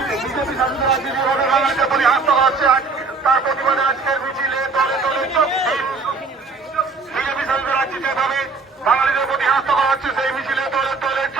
BJP শাসিত রাজ্যে যেভাবে বাংলাদেশে আজকের মিছিলে দলে দলে বিজেপি শাসিত রাজ্যে যেভাবে বাঙালিদের প্রতি হাস্ত করা হচ্ছে সেই মিছিলে দলে দলে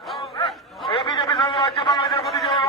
এই রাজ্য বাঙালিদের প্রতি যেভাবে